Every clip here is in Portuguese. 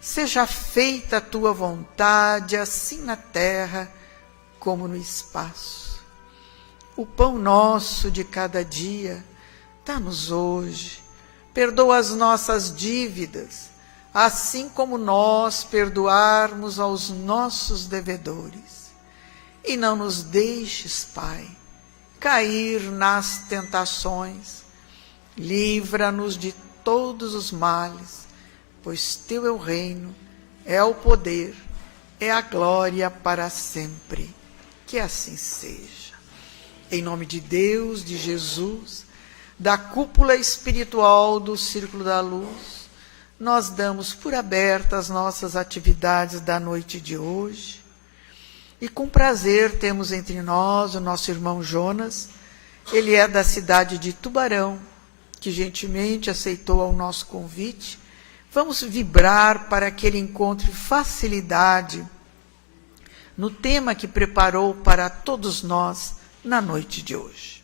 Seja feita a tua vontade, assim na terra como no espaço. O pão nosso de cada dia, dá-nos hoje. Perdoa as nossas dívidas, assim como nós perdoarmos aos nossos devedores. E não nos deixes, Pai, cair nas tentações. Livra-nos de todos os males, pois teu é o reino, é o poder, é a glória para sempre. Que assim seja. Em nome de Deus, de Jesus, da cúpula espiritual do Círculo da Luz, nós damos por abertas as nossas atividades da noite de hoje. E com prazer temos entre nós o nosso irmão Jonas. Ele é da cidade de Tubarão, que gentilmente aceitou ao nosso convite. Vamos vibrar para que ele encontre facilidade no tema que preparou para todos nós na noite de hoje.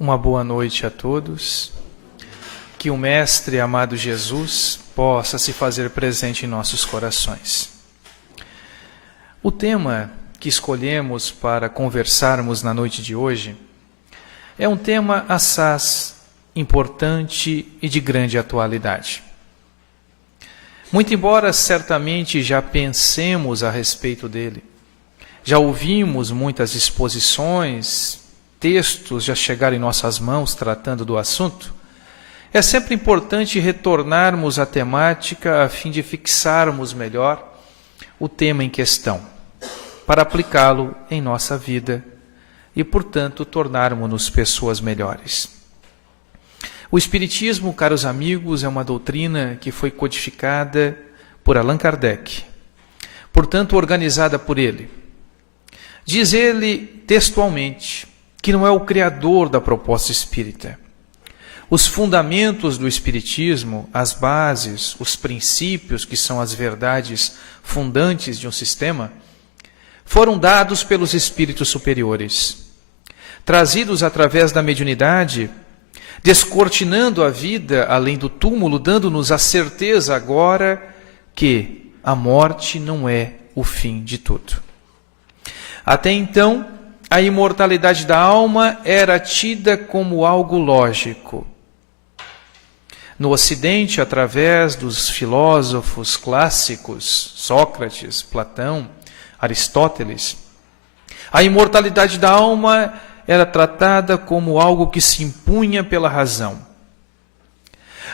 Uma boa noite a todos. Que o Mestre amado Jesus possa se fazer presente em nossos corações. O tema que escolhemos para conversarmos na noite de hoje é um tema assaz importante e de grande atualidade. Muito embora certamente já pensemos a respeito dele, já ouvimos muitas exposições, textos já chegaram em nossas mãos tratando do assunto, é sempre importante retornarmos à temática a fim de fixarmos melhor o tema em questão, para aplicá-lo em nossa vida e, portanto, tornarmos-nos pessoas melhores. O Espiritismo, caros amigos, é uma doutrina que foi codificada por Allan Kardec, portanto, organizada por ele. Diz ele textualmente que não é o criador da proposta espírita. Os fundamentos do Espiritismo, as bases, os princípios, que são as verdades fundantes de um sistema, foram dados pelos espíritos superiores, trazidos através da mediunidade, descortinando a vida além do túmulo, dando-nos a certeza agora que a morte não é o fim de tudo. Até então, a imortalidade da alma era tida como algo lógico. No Ocidente, através dos filósofos clássicos, Sócrates, Platão, Aristóteles, a imortalidade da alma era tratada como algo que se impunha pela razão.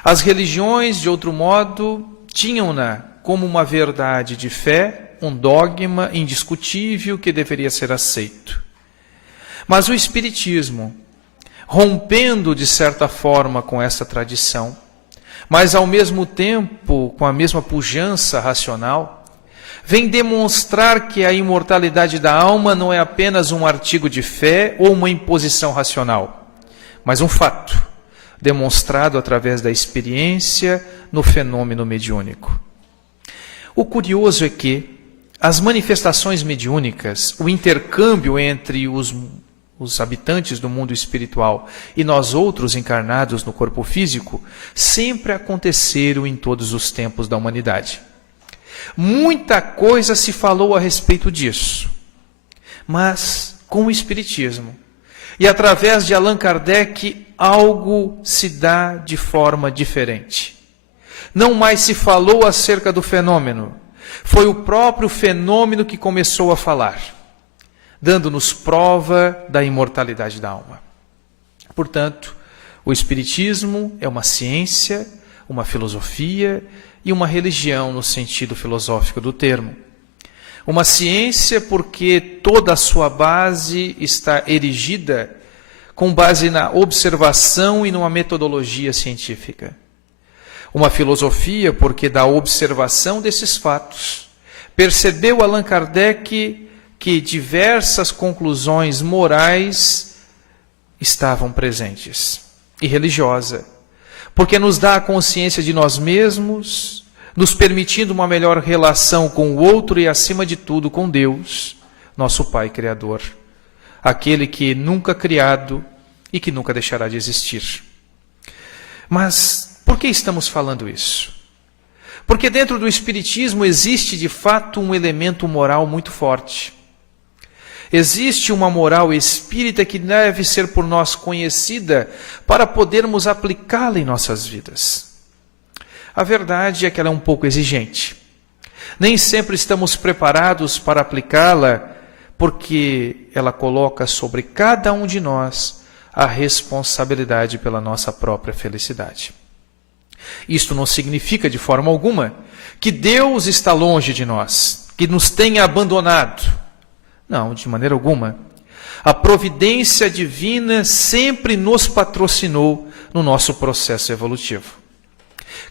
As religiões, de outro modo, tinham-na como uma verdade de fé, um dogma indiscutível que deveria ser aceito. Mas o Espiritismo, rompendo de certa forma com essa tradição, mas ao mesmo tempo com a mesma pujança racional, vem demonstrar que a imortalidade da alma não é apenas um artigo de fé ou uma imposição racional, mas um fato, demonstrado através da experiência no fenômeno mediúnico. O curioso é que as manifestações mediúnicas, o intercâmbio entre os habitantes do mundo espiritual e nós outros encarnados no corpo físico, sempre aconteceram em todos os tempos da humanidade. Muita coisa se falou a respeito disso, mas com o Espiritismo e através de Allan Kardec, algo se dá de forma diferente. Não mais se falou acerca do fenômeno, foi o próprio fenômeno que começou a falar, dando-nos prova da imortalidade da alma. Portanto, o Espiritismo é uma ciência, uma filosofia e uma religião no sentido filosófico do termo. Uma ciência porque toda a sua base está erigida com base na observação e numa metodologia científica. Uma filosofia porque da observação desses fatos percebeu Allan Kardec que diversas conclusões morais estavam presentes. E religiosa, porque nos dá a consciência de nós mesmos, nos permitindo uma melhor relação com o outro e, acima de tudo, com Deus, nosso Pai Criador, aquele que nunca criado e que nunca deixará de existir. Mas por que estamos falando isso? Porque dentro do Espiritismo existe de fato um elemento moral muito forte. Existe uma moral espírita que deve ser por nós conhecida para podermos aplicá-la em nossas vidas. A verdade é que ela é um pouco exigente. Nem sempre estamos preparados para aplicá-la, porque ela coloca sobre cada um de nós a responsabilidade pela nossa própria felicidade. Isto não significa de forma alguma que Deus está longe de nós, que nos tenha abandonado. Não, de maneira alguma. A providência divina sempre nos patrocinou no nosso processo evolutivo.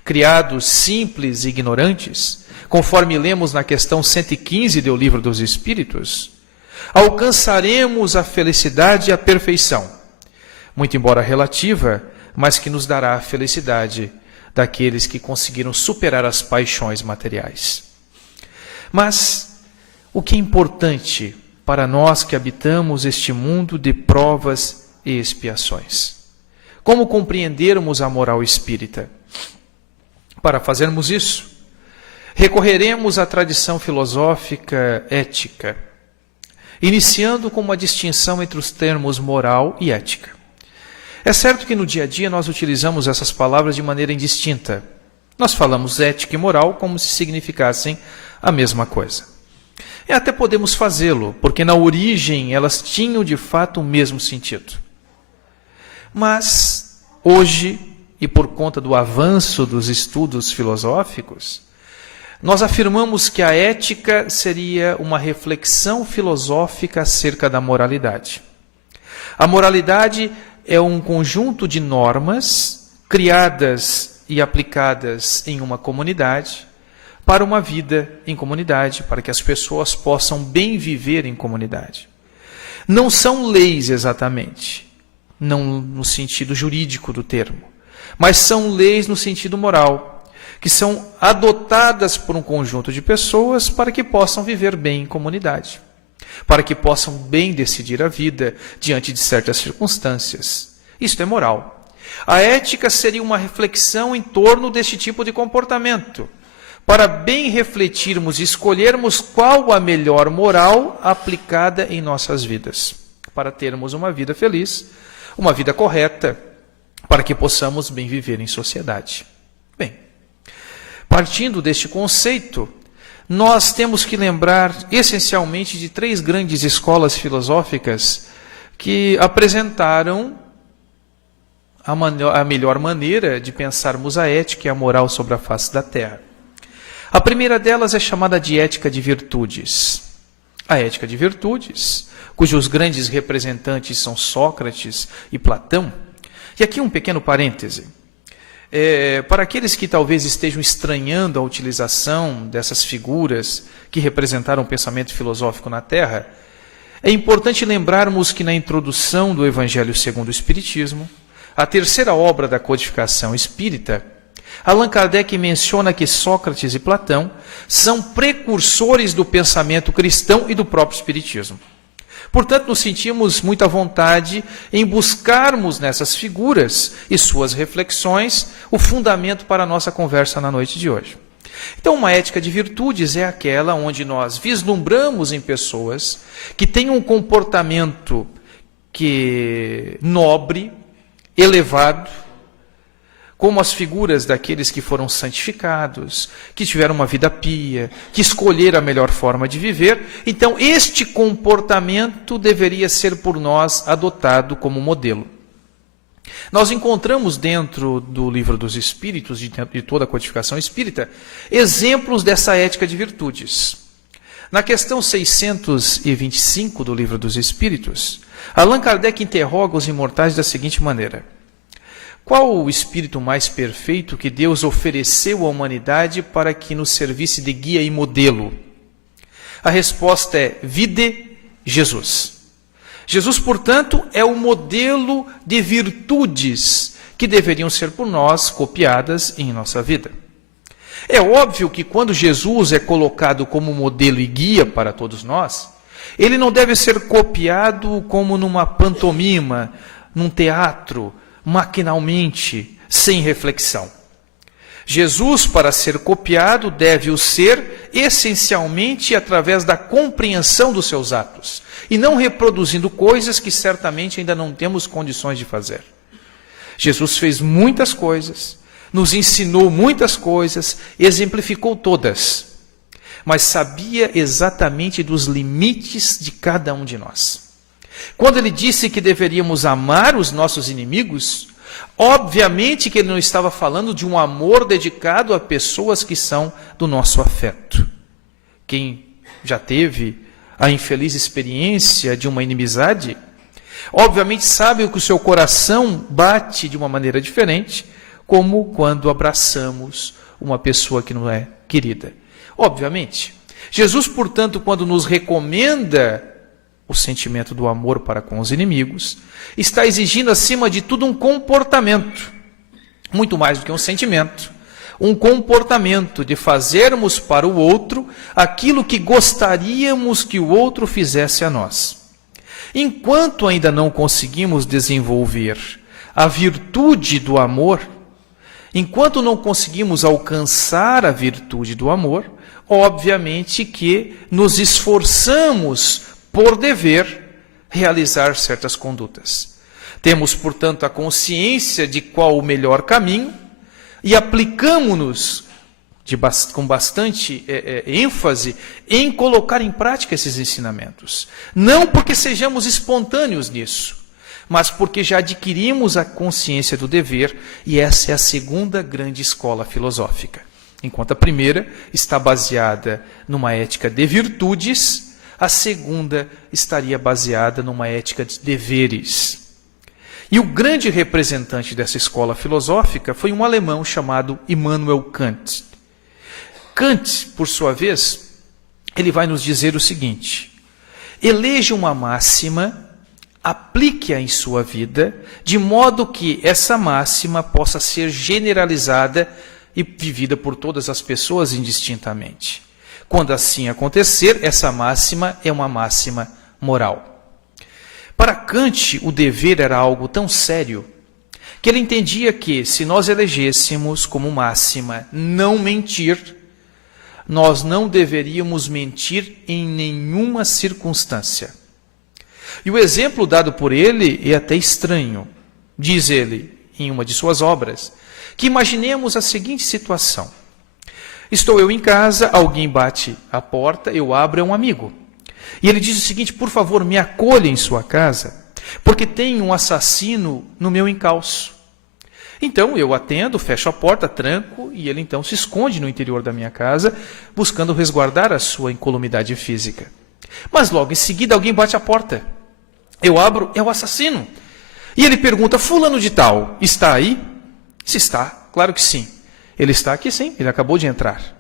Criados simples e ignorantes, conforme lemos na questão 115 do Livro dos Espíritos, alcançaremos a felicidade e a perfeição, muito embora relativa, mas que nos dará a felicidade daqueles que conseguiram superar as paixões materiais. Mas o que é importante para nós que habitamos este mundo de provas e expiações? Como compreendermos a moral espírita? Para fazermos isso, recorreremos à tradição filosófica ética, iniciando com uma distinção entre os termos moral e ética. É certo que no dia a dia nós utilizamos essas palavras de maneira indistinta. Nós falamos ética e moral como se significassem a mesma coisa. E até podemos fazê-lo, porque na origem elas tinham de fato o mesmo sentido. Mas hoje, e por conta do avanço dos estudos filosóficos, nós afirmamos que a ética seria uma reflexão filosófica acerca da moralidade. A moralidade é um conjunto de normas criadas e aplicadas em uma comunidade para uma vida em comunidade, para que as pessoas possam bem viver em comunidade. Não são leis exatamente, não no sentido jurídico do termo, mas são leis no sentido moral, que são adotadas por um conjunto de pessoas para que possam viver bem em comunidade, para que possam bem decidir a vida diante de certas circunstâncias. Isto é moral. A ética seria uma reflexão em torno deste tipo de comportamento, para bem refletirmos e escolhermos qual a melhor moral aplicada em nossas vidas, para termos uma vida feliz, uma vida correta, para que possamos bem viver em sociedade. Bem, partindo deste conceito, nós temos que lembrar essencialmente de 3 grandes escolas filosóficas que apresentaram a melhor maneira de pensarmos a ética e a moral sobre a face da Terra. A primeira delas é chamada de ética de virtudes. A ética de virtudes, cujos grandes representantes são Sócrates e Platão. E aqui um pequeno parêntese. Para aqueles que talvez estejam estranhando a utilização dessas figuras que representaram o pensamento filosófico na Terra, é importante lembrarmos que na introdução do Evangelho segundo o Espiritismo, a terceira obra da codificação espírita, Allan Kardec menciona que Sócrates e Platão são precursores do pensamento cristão e do próprio Espiritismo. Portanto, nos sentimos muito à vontade em buscarmos nessas figuras e suas reflexões o fundamento para a nossa conversa na noite de hoje. Então, uma ética de virtudes é aquela onde nós vislumbramos em pessoas que têm um comportamento nobre, elevado, como as figuras daqueles que foram santificados, que tiveram uma vida pia, que escolheram a melhor forma de viver. Então, este comportamento deveria ser por nós adotado como modelo. Nós encontramos dentro do Livro dos Espíritos, de toda a codificação espírita, exemplos dessa ética de virtudes. Na questão 625 do Livro dos Espíritos, Allan Kardec interroga os imortais da seguinte maneira: qual o espírito mais perfeito que Deus ofereceu à humanidade para que nos servisse de guia e modelo? A resposta é: vide Jesus. Jesus, portanto, é o modelo de virtudes que deveriam ser por nós copiadas em nossa vida. É óbvio que quando Jesus é colocado como modelo e guia para todos nós, Ele não deve ser copiado como numa pantomima, num teatro, maquinalmente, sem reflexão. Jesus, para ser copiado, deve o ser essencialmente através da compreensão dos seus atos, e não reproduzindo coisas que certamente ainda não temos condições de fazer. Jesus fez muitas coisas, nos ensinou muitas coisas, exemplificou todas, mas sabia exatamente dos limites de cada um de nós. Quando ele disse que deveríamos amar os nossos inimigos, obviamente que ele não estava falando de um amor dedicado a pessoas que são do nosso afeto. Quem já teve a infeliz experiência de uma inimizade, obviamente sabe que o seu coração bate de uma maneira diferente, como quando abraçamos uma pessoa que não é querida. Obviamente. Jesus, portanto, quando nos recomenda o sentimento do amor para com os inimigos, está exigindo, acima de tudo, um comportamento, muito mais do que um sentimento, um comportamento de fazermos para o outro aquilo que gostaríamos que o outro fizesse a nós. Enquanto ainda não conseguimos desenvolver a virtude do amor, enquanto não conseguimos alcançar a virtude do amor, obviamente que nos esforçamos por dever realizar certas condutas. Temos, portanto, a consciência de qual o melhor caminho e aplicamos-nos com bastante ênfase em colocar em prática esses ensinamentos. Não porque sejamos espontâneos nisso, mas porque já adquirimos a consciência do dever, e essa é a segunda grande escola filosófica. Enquanto a primeira está baseada numa ética de virtudes, a segunda estaria baseada numa ética de deveres. E o grande representante dessa escola filosófica foi um alemão chamado Immanuel Kant. Kant, por sua vez, ele vai nos dizer o seguinte: eleja uma máxima, aplique-a em sua vida, de modo que essa máxima possa ser generalizada e vivida por todas as pessoas indistintamente. Quando assim acontecer, essa máxima é uma máxima moral. Para Kant, o dever era algo tão sério que ele entendia que, se nós elegêssemos como máxima não mentir, nós não deveríamos mentir em nenhuma circunstância. E o exemplo dado por ele é até estranho. Diz ele, em uma de suas obras, que imaginemos a seguinte situação. Estou eu em casa, alguém bate a porta, eu abro, é um amigo. E ele diz o seguinte: por favor, me acolha em sua casa, porque tem um assassino no meu encalço. Então eu atendo, fecho a porta, tranco, e ele então se esconde no interior da minha casa, buscando resguardar a sua incolumidade física. Mas logo em seguida alguém bate a porta. Eu abro, é o assassino. E ele pergunta: fulano de tal, está aí? Se está, claro que sim. Ele está aqui sim, ele acabou de entrar.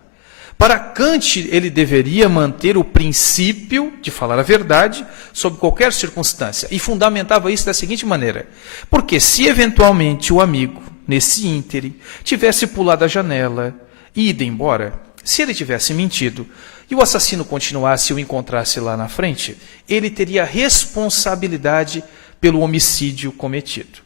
Para Kant, ele deveria manter o princípio de falar a verdade sob qualquer circunstância. E fundamentava isso da seguinte maneira: porque se eventualmente o amigo, nesse íntere, tivesse pulado a janela e ido embora, se ele tivesse mentido e o assassino continuasse e o encontrasse lá na frente, ele teria responsabilidade pelo homicídio cometido.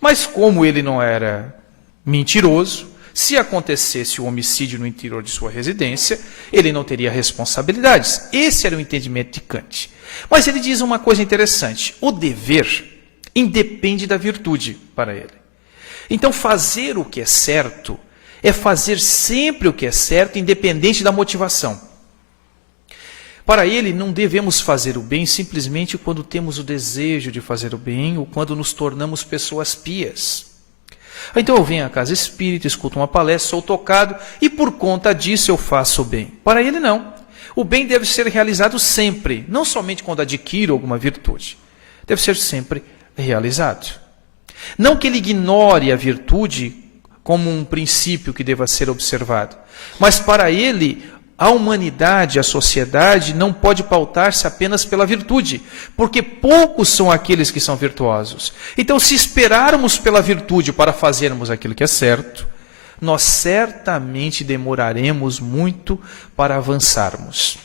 Mas como ele não era mentiroso, se acontecesse o homicídio no interior de sua residência, ele não teria responsabilidades. Esse era o entendimento de Kant. Mas ele diz uma coisa interessante: o dever independe da virtude para ele. Então, fazer o que é certo é fazer sempre o que é certo, independente da motivação. Para ele, não devemos fazer o bem simplesmente quando temos o desejo de fazer o bem ou quando nos tornamos pessoas pias. Então eu venho à casa espírita, escuto uma palestra, sou tocado e por conta disso eu faço o bem. Para ele não. O bem deve ser realizado sempre, não somente quando adquiro alguma virtude. Deve ser sempre realizado. Não que ele ignore a virtude como um princípio que deva ser observado, mas para ele a humanidade, a sociedade não pode pautar-se apenas pela virtude, porque poucos são aqueles que são virtuosos. Então, se esperarmos pela virtude para fazermos aquilo que é certo, nós certamente demoraremos muito para avançarmos.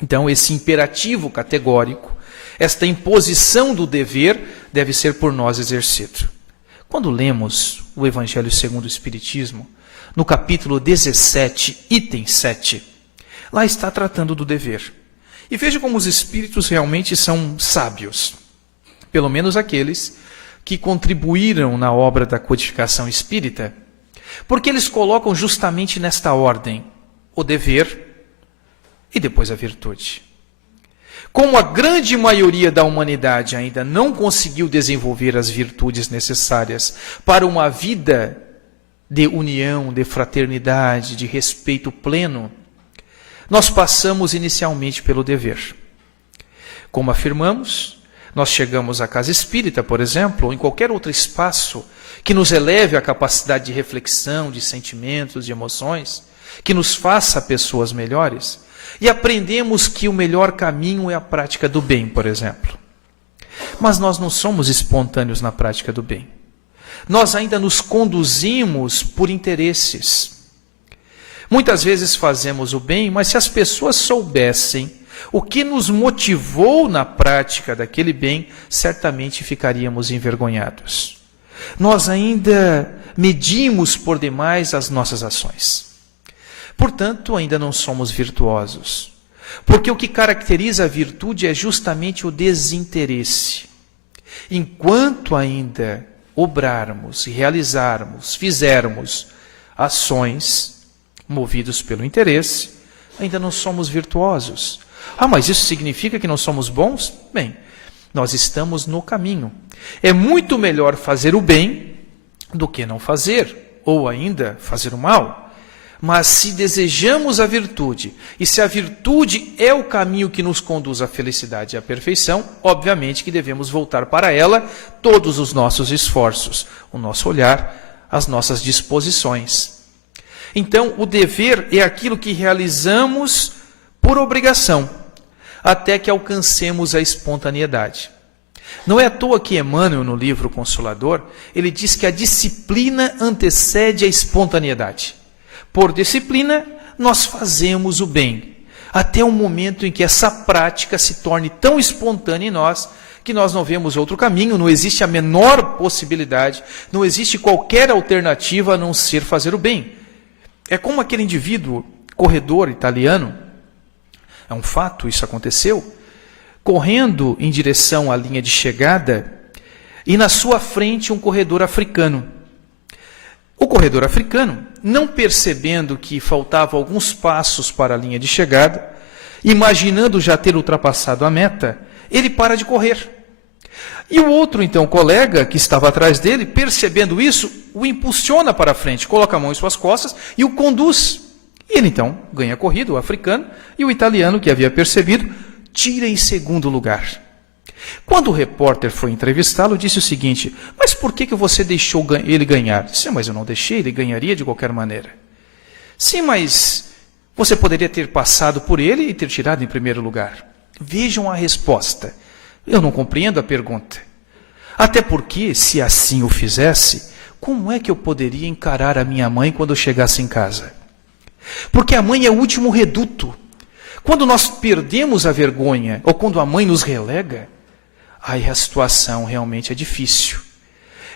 Então, esse imperativo categórico, esta imposição do dever, deve ser por nós exercido. Quando lemos o Evangelho segundo o Espiritismo, no capítulo 17, item 7, lá está tratando do dever. E veja como os espíritos realmente são sábios, pelo menos aqueles que contribuíram na obra da codificação espírita, porque eles colocam justamente nesta ordem o dever e depois a virtude. Como a grande maioria da humanidade ainda não conseguiu desenvolver as virtudes necessárias para uma vida de união, de fraternidade, de respeito pleno, nós passamos inicialmente pelo dever. Como afirmamos, nós chegamos à casa espírita, por exemplo, ou em qualquer outro espaço que nos eleve a capacidade de reflexão, de sentimentos, de emoções, que nos faça pessoas melhores, e aprendemos que o melhor caminho é a prática do bem, por exemplo. Mas nós não somos espontâneos na prática do bem. Nós ainda nos conduzimos por interesses. Muitas vezes fazemos o bem, mas se as pessoas soubessem o que nos motivou na prática daquele bem, certamente ficaríamos envergonhados. Nós ainda medimos por demais as nossas ações. Portanto, ainda não somos virtuosos, porque o que caracteriza a virtude é justamente o desinteresse. Enquanto ainda obrarmos, realizarmos, fizermos ações movidos pelo interesse, ainda não somos virtuosos. Ah, mas isso significa que não somos bons? Bem, nós estamos no caminho. É muito melhor fazer o bem do que não fazer, ou ainda fazer o mal. Mas se desejamos a virtude, e se a virtude é o caminho que nos conduz à felicidade e à perfeição, obviamente que devemos voltar para ela todos os nossos esforços, o nosso olhar, as nossas disposições. Então, o dever é aquilo que realizamos por obrigação, até que alcancemos a espontaneidade. Não é à toa que Emmanuel, no livro Consolador, ele diz que a disciplina antecede a espontaneidade. Por disciplina, nós fazemos o bem, até o momento em que essa prática se torne tão espontânea em nós, que nós não vemos outro caminho, não existe a menor possibilidade, não existe qualquer alternativa a não ser fazer o bem. É como aquele indivíduo, corredor italiano, é um fato, isso aconteceu, correndo em direção à linha de chegada, e na sua frente um corredor africano. O corredor africano, não percebendo que faltavam alguns passos para a linha de chegada, imaginando já ter ultrapassado a meta, ele para de correr. E o outro, então, colega que estava atrás dele, percebendo isso, o impulsiona para a frente, coloca a mão em suas costas e o conduz. E ele, então, ganha a corrida, o africano, e o italiano, que havia percebido, tira em segundo lugar. Quando o repórter foi entrevistá-lo, disse o seguinte: mas por que você deixou ele ganhar? Disse: mas eu não deixei, ele ganharia de qualquer maneira. Sim, mas você poderia ter passado por ele e ter tirado em primeiro lugar. Vejam a resposta. Eu não compreendo a pergunta. Até porque, se assim o fizesse, como é que eu poderia encarar a minha mãe quando eu chegasse em casa? Porque a mãe é o último reduto. Quando nós perdemos a vergonha, ou quando a mãe nos relega, aí a situação realmente é difícil.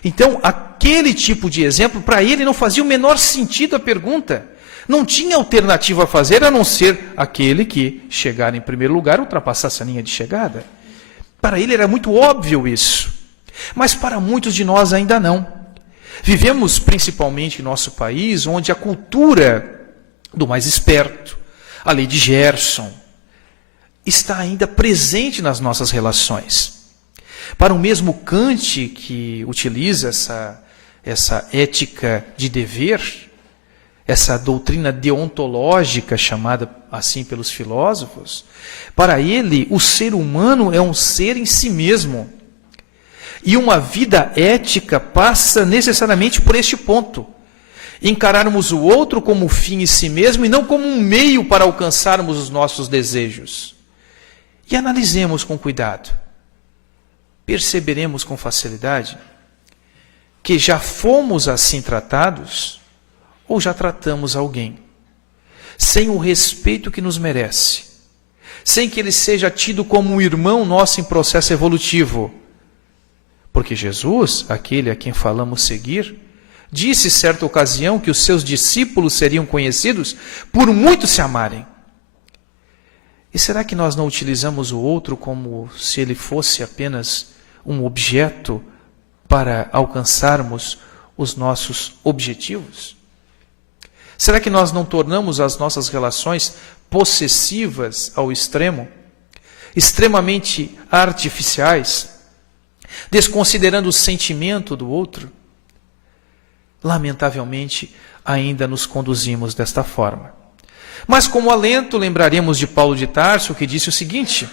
Então, aquele tipo de exemplo, para ele não fazia o menor sentido a pergunta. Não tinha alternativa a fazer, a não ser aquele que chegar em primeiro lugar, ultrapassasse a linha de chegada. Para ele era muito óbvio isso. Mas para muitos de nós ainda não. Vivemos principalmente em nosso país, onde a cultura do mais esperto, a lei de Gerson, está ainda presente nas nossas relações. Para o mesmo Kant, que utiliza essa ética de dever, essa doutrina deontológica, chamada assim pelos filósofos, para ele, o ser humano é um ser em si mesmo. E uma vida ética passa necessariamente por este ponto. Encararmos o outro como fim em si mesmo e não como um meio para alcançarmos os nossos desejos. E analisemos com cuidado. Perceberemos com facilidade que já fomos assim tratados ou já tratamos alguém sem o respeito que nos merece, sem que ele seja tido como um irmão nosso em processo evolutivo. Porque Jesus, aquele a quem falamos seguir, disse certa ocasião que os seus discípulos seriam conhecidos por muito se amarem. E será que nós não utilizamos o outro como se ele fosse apenas um objeto para alcançarmos os nossos objetivos? Será que nós não tornamos as nossas relações possessivas ao extremo, extremamente artificiais, desconsiderando o sentimento do outro? Lamentavelmente, ainda nos conduzimos desta forma. Mas como alento, lembraremos de Paulo de Tarso, que disse o seguinte: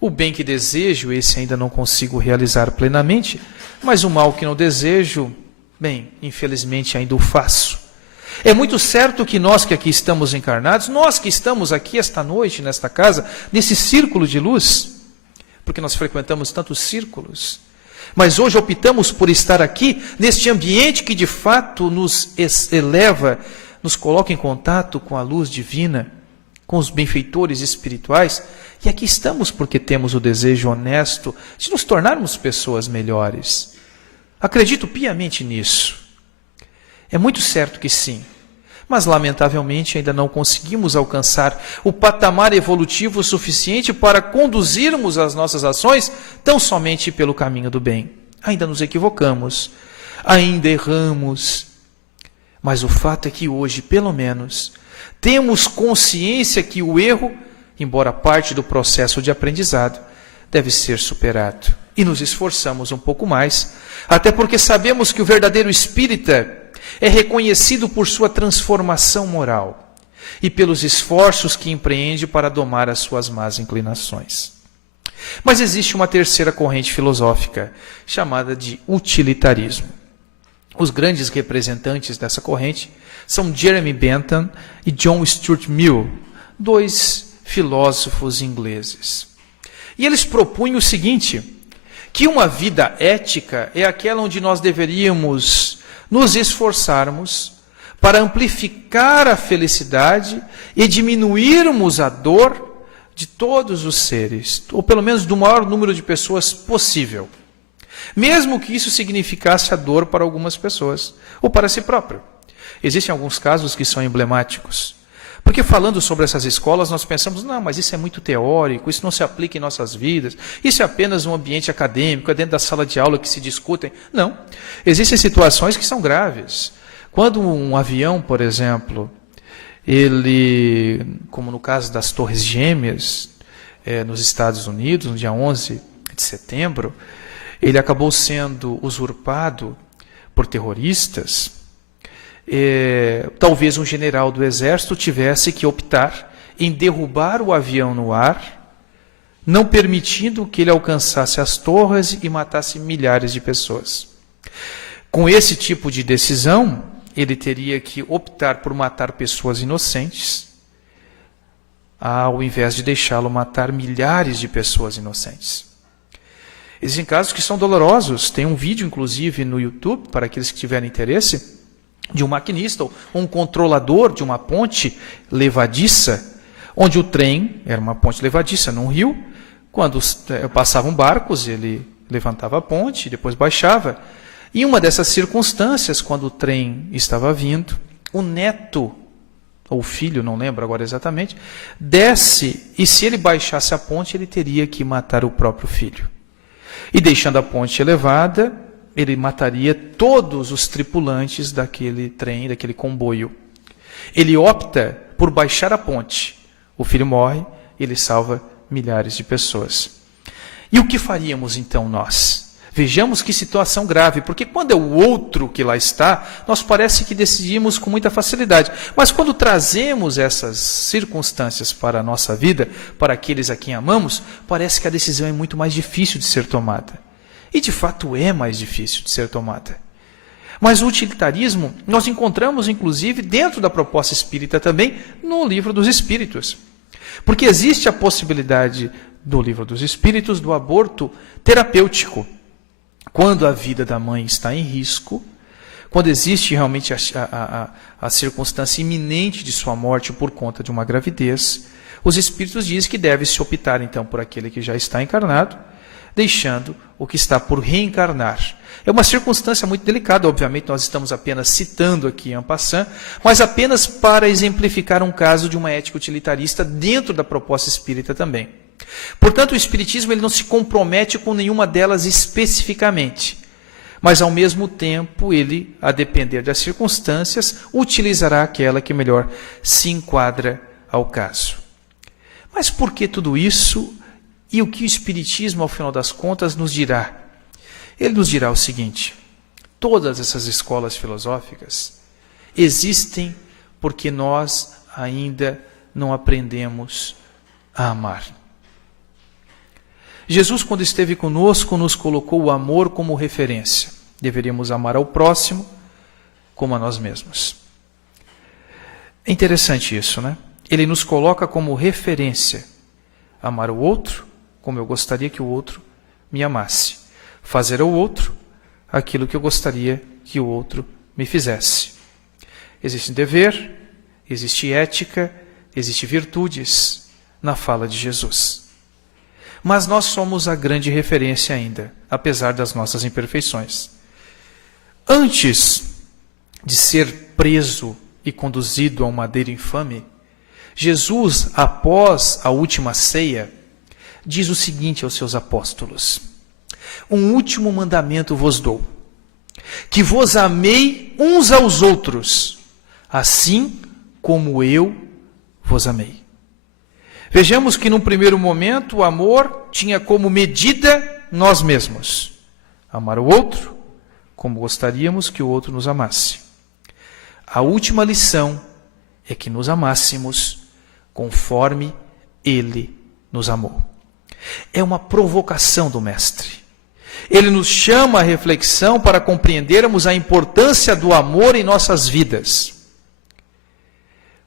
o bem que desejo, esse ainda não consigo realizar plenamente, mas o mal que não desejo, bem, infelizmente ainda o faço. É muito certo que nós que aqui estamos encarnados, nós que estamos aqui esta noite, nesta casa, nesse círculo de luz, porque nós frequentamos tantos círculos, mas hoje optamos por estar aqui, neste ambiente que de fato nos eleva, nos coloca em contato com a luz divina, com os benfeitores espirituais, e aqui estamos porque temos o desejo honesto de nos tornarmos pessoas melhores. Acredito piamente nisso. É muito certo que sim, mas lamentavelmente ainda não conseguimos alcançar o patamar evolutivo suficiente para conduzirmos as nossas ações tão somente pelo caminho do bem. Ainda nos equivocamos, ainda erramos, mas o fato é que hoje, pelo menos, temos consciência que o erro, embora parte do processo de aprendizado, deve ser superado. E nos esforçamos um pouco mais, até porque sabemos que o verdadeiro espírita é reconhecido por sua transformação moral e pelos esforços que empreende para domar as suas más inclinações. Mas existe uma terceira corrente filosófica, chamada de utilitarismo. Os grandes representantes dessa corrente são Jeremy Bentham e John Stuart Mill, dois filósofos ingleses. E eles propunham o seguinte, que uma vida ética é aquela onde nós deveríamos nos esforçarmos para amplificar a felicidade e diminuirmos a dor de todos os seres, ou pelo menos do maior número de pessoas possível. Mesmo que isso significasse a dor para algumas pessoas, ou para si próprio. Existem alguns casos que são emblemáticos. Porque falando sobre essas escolas, nós pensamos, não, mas isso é muito teórico, isso não se aplica em nossas vidas, isso é apenas um ambiente acadêmico, é dentro da sala de aula que se discutem. Não. Existem situações que são graves. Quando um avião, por exemplo, ele, como no caso das Torres Gêmeas, nos Estados Unidos, no dia 11 de setembro, ele acabou sendo usurpado por terroristas. Talvez um general do exército tivesse que optar em derrubar o avião no ar, não permitindo que ele alcançasse as torres e matasse milhares de pessoas. Com esse tipo de decisão, ele teria que optar por matar pessoas inocentes, ao invés de deixá-lo matar milhares de pessoas inocentes. Existem casos que são dolorosos. Tem um vídeo, inclusive, no YouTube, para aqueles que tiverem interesse, de um maquinista ou um controlador de uma ponte levadiça, onde o trem era uma ponte levadiça num rio. Quando passavam barcos, ele levantava a ponte, depois baixava. Em uma dessas circunstâncias, quando o trem estava vindo, o neto, ou filho, não lembro agora exatamente, desce, e se ele baixasse a ponte, ele teria que matar o próprio filho. E deixando a ponte elevada, ele mataria todos os tripulantes daquele trem, daquele comboio. Ele opta por baixar a ponte. O filho morre, ele salva milhares de pessoas. E o que faríamos então nós? Vejamos que situação grave, porque quando é o outro que lá está, nós parece que decidimos com muita facilidade. Mas quando trazemos essas circunstâncias para a nossa vida, para aqueles a quem amamos, parece que a decisão é muito mais difícil de ser tomada. E de fato é mais difícil de ser tomada. Mas o utilitarismo nós encontramos inclusive dentro da proposta espírita também no Livro dos Espíritos. Porque existe a possibilidade do Livro dos Espíritos do aborto terapêutico. Quando a vida da mãe está em risco, quando existe realmente a circunstância iminente de sua morte por conta de uma gravidez, Os Espíritos dizem que deve-se optar, então, por aquele que já está encarnado, deixando o que está por reencarnar. É uma circunstância muito delicada, obviamente, nós estamos apenas citando aqui en passant, mas apenas para exemplificar um caso de uma ética utilitarista dentro da proposta espírita também. Portanto, o Espiritismo ele não se compromete com nenhuma delas especificamente, mas ao mesmo tempo ele, a depender das circunstâncias, utilizará aquela que melhor se enquadra ao caso. Mas por que tudo isso e o que o Espiritismo, ao final das contas, nos dirá? Ele nos dirá o seguinte: todas essas escolas filosóficas existem porque nós ainda não aprendemos a amar. Jesus, quando esteve conosco, nos colocou o amor como referência. Deveríamos amar ao próximo como a nós mesmos. É interessante isso, né? Ele nos coloca como referência. Amar o outro como eu gostaria que o outro me amasse. Fazer ao outro aquilo que eu gostaria que o outro me fizesse. Existe dever, existe ética, existe virtudes na fala de Jesus. Mas nós somos a grande referência ainda, apesar das nossas imperfeições. Antes de ser preso e conduzido a um madeiro infame, Jesus, após a última ceia, diz o seguinte aos seus apóstolos: um último mandamento vos dou, que vos amei uns aos outros, assim como eu vos amei. Vejamos que num primeiro momento o amor tinha como medida nós mesmos. Amar o outro como gostaríamos que o outro nos amasse. A última lição é que nos amássemos conforme ele nos amou. É uma provocação do Mestre. Ele nos chama à reflexão para compreendermos a importância do amor em nossas vidas.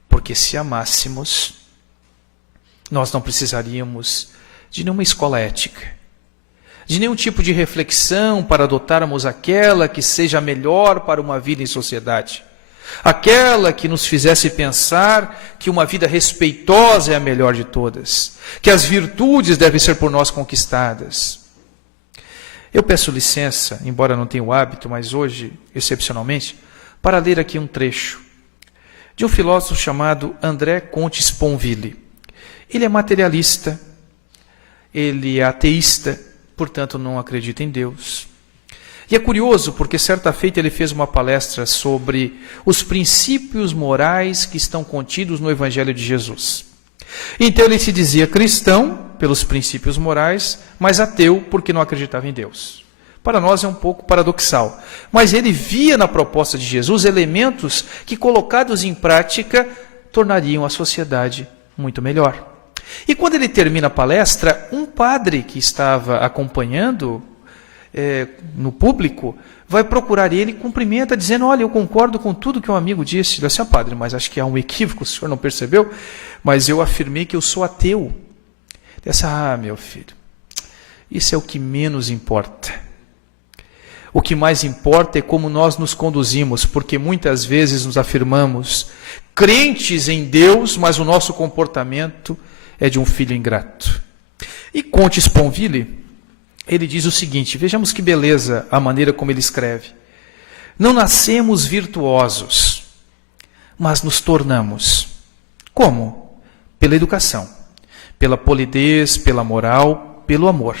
Porque se amássemos, nós não precisaríamos de nenhuma escola ética, de nenhum tipo de reflexão para adotarmos aquela que seja melhor para uma vida em sociedade, aquela que nos fizesse pensar que uma vida respeitosa é a melhor de todas, que as virtudes devem ser por nós conquistadas. Eu peço licença, embora não tenha o hábito, mas hoje, excepcionalmente, para ler aqui um trecho de um filósofo chamado André Comte Sponville. Ele é materialista, ele é ateísta, portanto não acredita em Deus. E é curioso porque certa feita ele fez uma palestra sobre os princípios morais que estão contidos no Evangelho de Jesus. Então ele se dizia cristão pelos princípios morais, mas ateu porque não acreditava em Deus. Para nós é um pouco paradoxal, mas ele via na proposta de Jesus elementos que, colocados em prática, tornariam a sociedade muito melhor. E quando ele termina a palestra, um padre que estava acompanhando no público vai procurar ele e cumprimenta, dizendo: olha, eu concordo com tudo que um amigo disse. Ele disse: padre, mas acho que há um equívoco, o senhor não percebeu? Mas eu afirmei que eu sou ateu. Ele disse: meu filho, isso é o que menos importa. O que mais importa é como nós nos conduzimos, porque muitas vezes nos afirmamos crentes em Deus, mas o nosso comportamento é de um filho ingrato. E Comte Sponville, ele diz o seguinte, vejamos que beleza a maneira como ele escreve: não nascemos virtuosos, mas nos tornamos. Como? Pela educação, pela polidez, pela moral, pelo amor.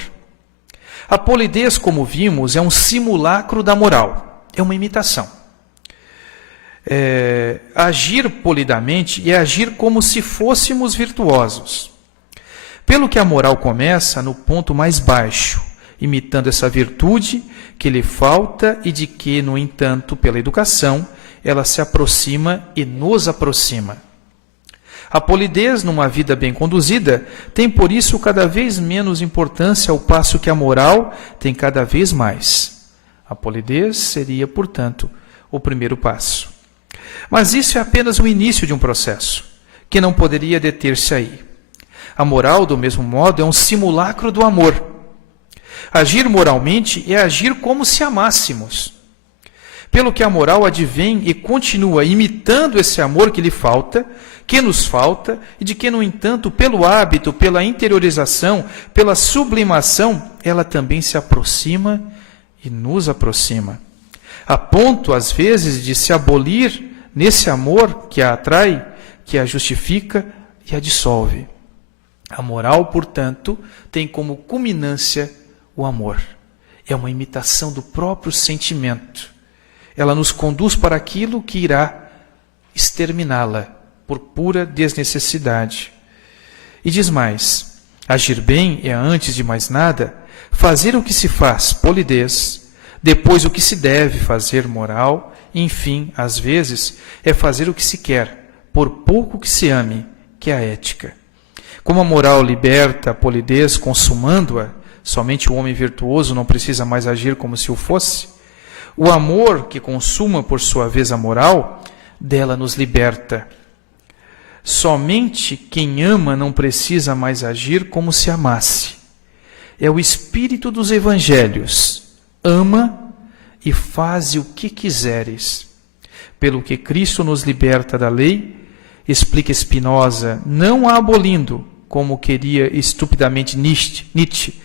A polidez, como vimos, é um simulacro da moral, é uma imitação. Agir polidamente é agir como se fôssemos virtuosos. Pelo que a moral começa no ponto mais baixo, imitando essa virtude que lhe falta e de que, no entanto, pela educação, ela se aproxima e nos aproxima. A polidez, numa vida bem conduzida, tem por isso cada vez menos importância, ao passo que a moral tem cada vez mais. A polidez seria, portanto, o primeiro passo. Mas isso é apenas o início de um processo, que não poderia deter-se aí. A moral, do mesmo modo, é um simulacro do amor. Agir moralmente é agir como se amássemos. Pelo que a moral advém e continua imitando esse amor que lhe falta, que nos falta e de que, no entanto, pelo hábito, pela interiorização, pela sublimação, ela também se aproxima e nos aproxima. A ponto, às vezes, de se abolir nesse amor que a atrai, que a justifica e a dissolve. A moral, portanto, tem como culminância o amor. É uma imitação do próprio sentimento. Ela nos conduz para aquilo que irá exterminá-la por pura desnecessidade. E diz mais: agir bem é, antes de mais nada, fazer o que se faz, polidez, depois o que se deve fazer, moral, e, enfim, às vezes, é fazer o que se quer, por pouco que se ame, que é a ética. Como a moral liberta a polidez, consumando-a, somente o homem virtuoso não precisa mais agir como se o fosse. O amor, que consuma por sua vez a moral, dela nos liberta. Somente quem ama não precisa mais agir como se amasse. É o espírito dos evangelhos. Ama e faze o que quiseres. Pelo que Cristo nos liberta da lei, explica Spinoza, não a abolindo, como queria estupidamente Nietzsche,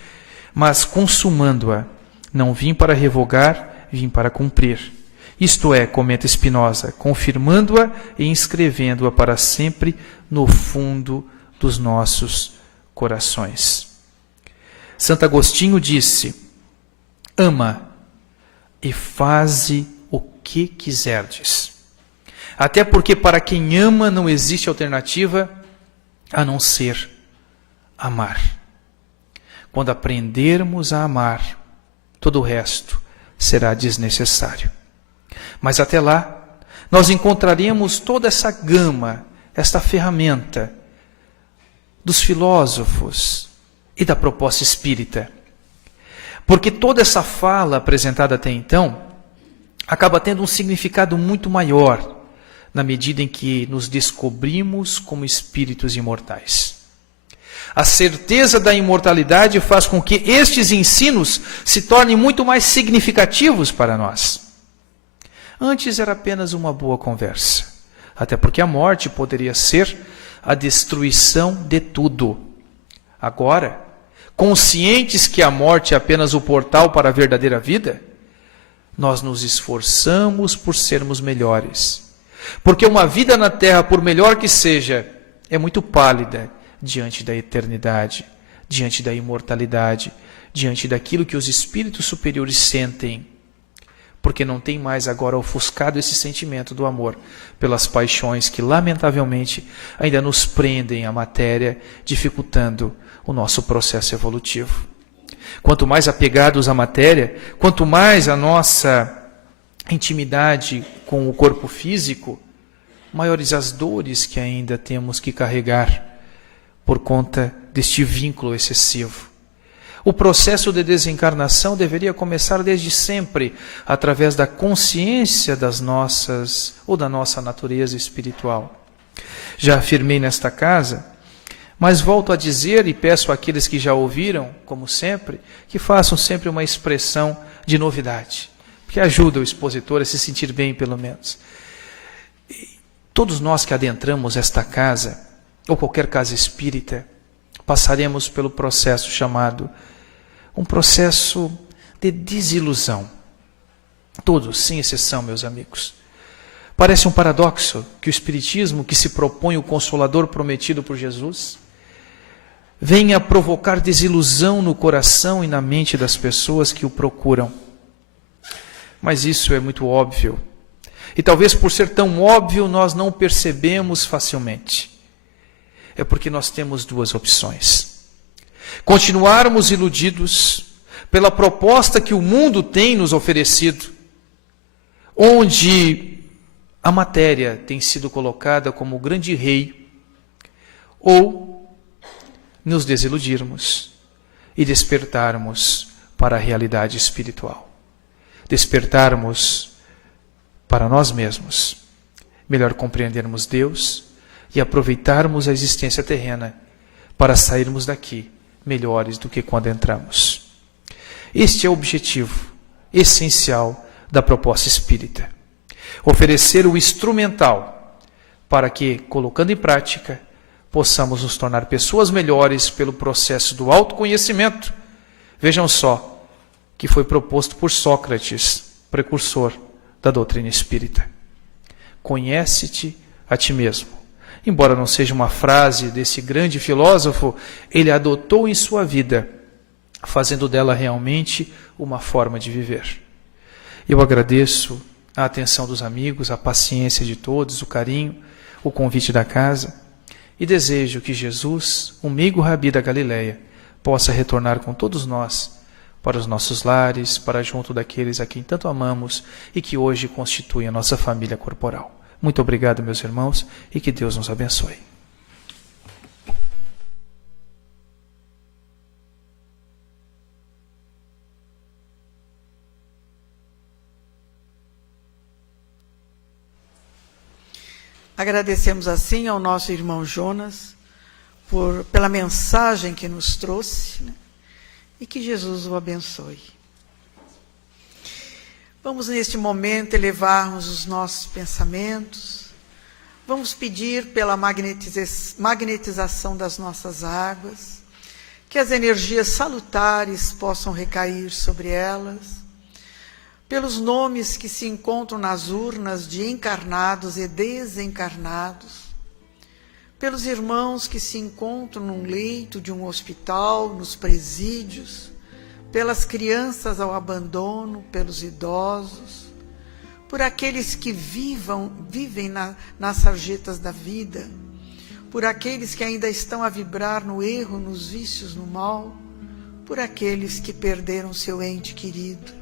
mas consumando-a. Não vim para revogar, vim para cumprir. Isto é, comenta Spinoza, confirmando-a e inscrevendo-a para sempre no fundo dos nossos corações. Santo Agostinho disse: ama e faze o que quiserdes. Até porque para quem ama não existe alternativa a não ser amar. Quando aprendermos a amar, todo o resto será desnecessário. Mas até lá, nós encontraremos toda essa gama, esta ferramenta dos filósofos e da proposta espírita. Porque toda essa fala apresentada até então acaba tendo um significado muito maior na medida em que nos descobrimos como espíritos imortais. A certeza da imortalidade faz com que estes ensinos se tornem muito mais significativos para nós. Antes era apenas uma boa conversa, até porque a morte poderia ser a destruição de tudo. Agora, conscientes que a morte é apenas o portal para a verdadeira vida, nós nos esforçamos por sermos melhores. Porque uma vida na terra, por melhor que seja, é muito pálida diante da eternidade, diante da imortalidade, diante daquilo que os espíritos superiores sentem. Porque não tem mais agora ofuscado esse sentimento do amor pelas paixões que, lamentavelmente, ainda nos prendem à matéria, dificultando o nosso processo evolutivo. Quanto mais apegados à matéria, quanto mais a nossa intimidade com o corpo físico, maiores as dores que ainda temos que carregar por conta deste vínculo excessivo. O processo de desencarnação deveria começar desde sempre, através da consciência das nossas ou da nossa natureza espiritual. Já afirmei nesta casa, mas volto a dizer e peço àqueles que já ouviram, como sempre, que façam sempre uma expressão de novidade, que ajuda o expositor a se sentir bem, pelo menos. Todos nós que adentramos esta casa, ou qualquer casa espírita, passaremos pelo processo chamado um processo de desilusão. Todos, sem exceção, meus amigos. Parece um paradoxo que o Espiritismo, que se propõe o Consolador prometido por Jesus, venha provocar desilusão no coração e na mente das pessoas que o procuram. Mas isso é muito óbvio. E talvez por ser tão óbvio, nós não percebemos facilmente. É porque nós temos duas opções. Continuarmos iludidos pela proposta que o mundo tem nos oferecido, onde a matéria tem sido colocada como o grande rei, ou nos desiludirmos e despertarmos para a realidade espiritual. Despertarmos para nós mesmos, melhor compreendermos Deus e aproveitarmos a existência terrena para sairmos daqui melhores do que quando entramos. Este é o objetivo essencial da proposta espírita. Oferecer o instrumental para que, colocando em prática, possamos nos tornar pessoas melhores pelo processo do autoconhecimento. Vejam só, que foi proposto por Sócrates, precursor da doutrina espírita. Conhece-te a ti mesmo. Embora não seja uma frase desse grande filósofo, ele adotou em sua vida, fazendo dela realmente uma forma de viver. Eu agradeço a atenção dos amigos, a paciência de todos, o carinho, o convite da casa, e desejo que Jesus, o meigo Rabi da Galileia, possa retornar com todos nós para os nossos lares, para junto daqueles a quem tanto amamos e que hoje constituem a nossa família corporal. Muito obrigado, meus irmãos, e que Deus nos abençoe. Agradecemos assim ao nosso irmão Jonas pela mensagem que nos trouxe, né? E que Jesus o abençoe. Vamos neste momento elevarmos os nossos pensamentos, vamos pedir pela magnetização das nossas águas, que as energias salutares possam recair sobre elas, pelos nomes que se encontram nas urnas de encarnados e desencarnados, pelos irmãos que se encontram num leito de um hospital, nos presídios, pelas crianças ao abandono, pelos idosos, por aqueles que vivem nas sarjetas da vida, por aqueles que ainda estão a vibrar no erro, nos vícios, no mal, por aqueles que perderam seu ente querido.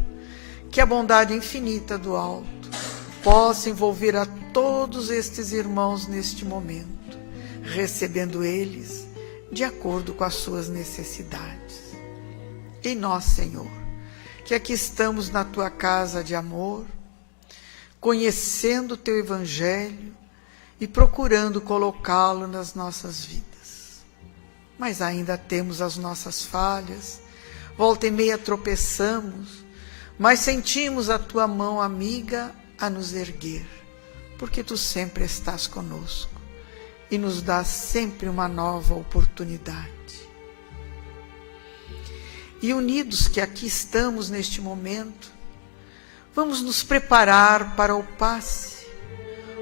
Que a bondade infinita do alto possa envolver a todos estes irmãos neste momento, recebendo eles de acordo com as suas necessidades. E nós, Senhor, que aqui estamos na Tua casa de amor, conhecendo o Teu Evangelho e procurando colocá-lo nas nossas vidas. Mas ainda temos as nossas falhas, volta e meia tropeçamos, mas sentimos a Tua mão amiga a nos erguer, porque Tu sempre estás conosco e nos dás sempre uma nova oportunidade. E unidos que aqui estamos neste momento, vamos nos preparar para o passe.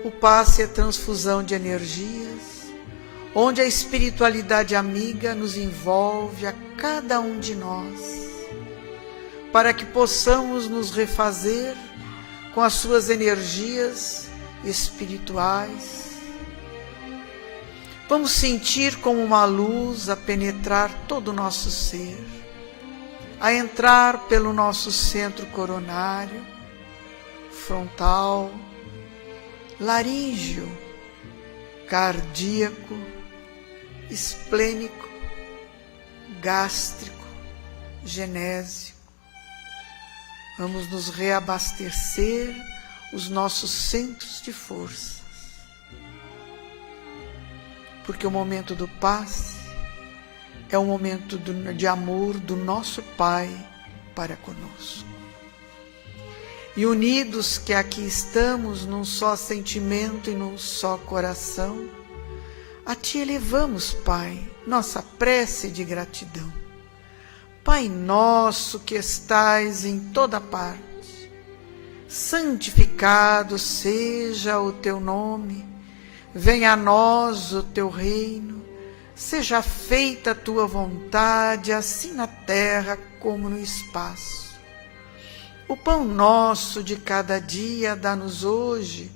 O passe é transfusão de energias, onde a espiritualidade amiga nos envolve a cada um de nós, para que possamos nos refazer com as suas energias espirituais. Vamos sentir como uma luz a penetrar todo o nosso ser, a entrar pelo nosso centro coronário, frontal, laríngeo, cardíaco, esplênico, gástrico, genésico. Vamos nos reabastecer os nossos centros de forças, porque o momento do passe é um momento de amor do nosso Pai para conosco. E unidos que aqui estamos num só sentimento e num só coração, a Ti elevamos, Pai, nossa prece de gratidão. Pai nosso que estais em toda parte, santificado seja o Teu nome, venha a nós o Teu reino, seja feita a Tua vontade, assim na terra como no espaço. O pão nosso de cada dia dá-nos hoje,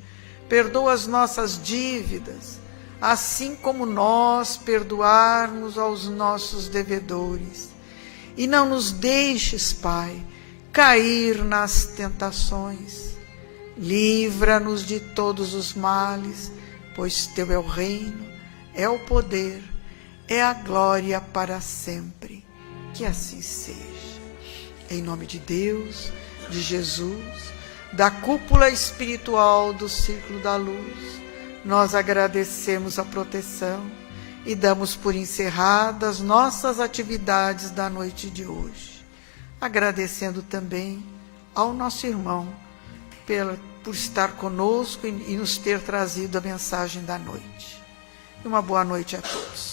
perdoa as nossas dívidas, assim como nós perdoarmos aos nossos devedores. E não nos deixes, Pai, cair nas tentações. Livra-nos de todos os males, pois Teu é o reino, é o poder, é a glória para sempre. Que assim seja. Em nome de Deus, de Jesus, da cúpula espiritual do Círculo da Luz, nós agradecemos a proteção e damos por encerradas nossas atividades da noite de hoje, agradecendo também ao nosso irmão por estar conosco e nos ter trazido a mensagem da noite. E uma boa noite a todos.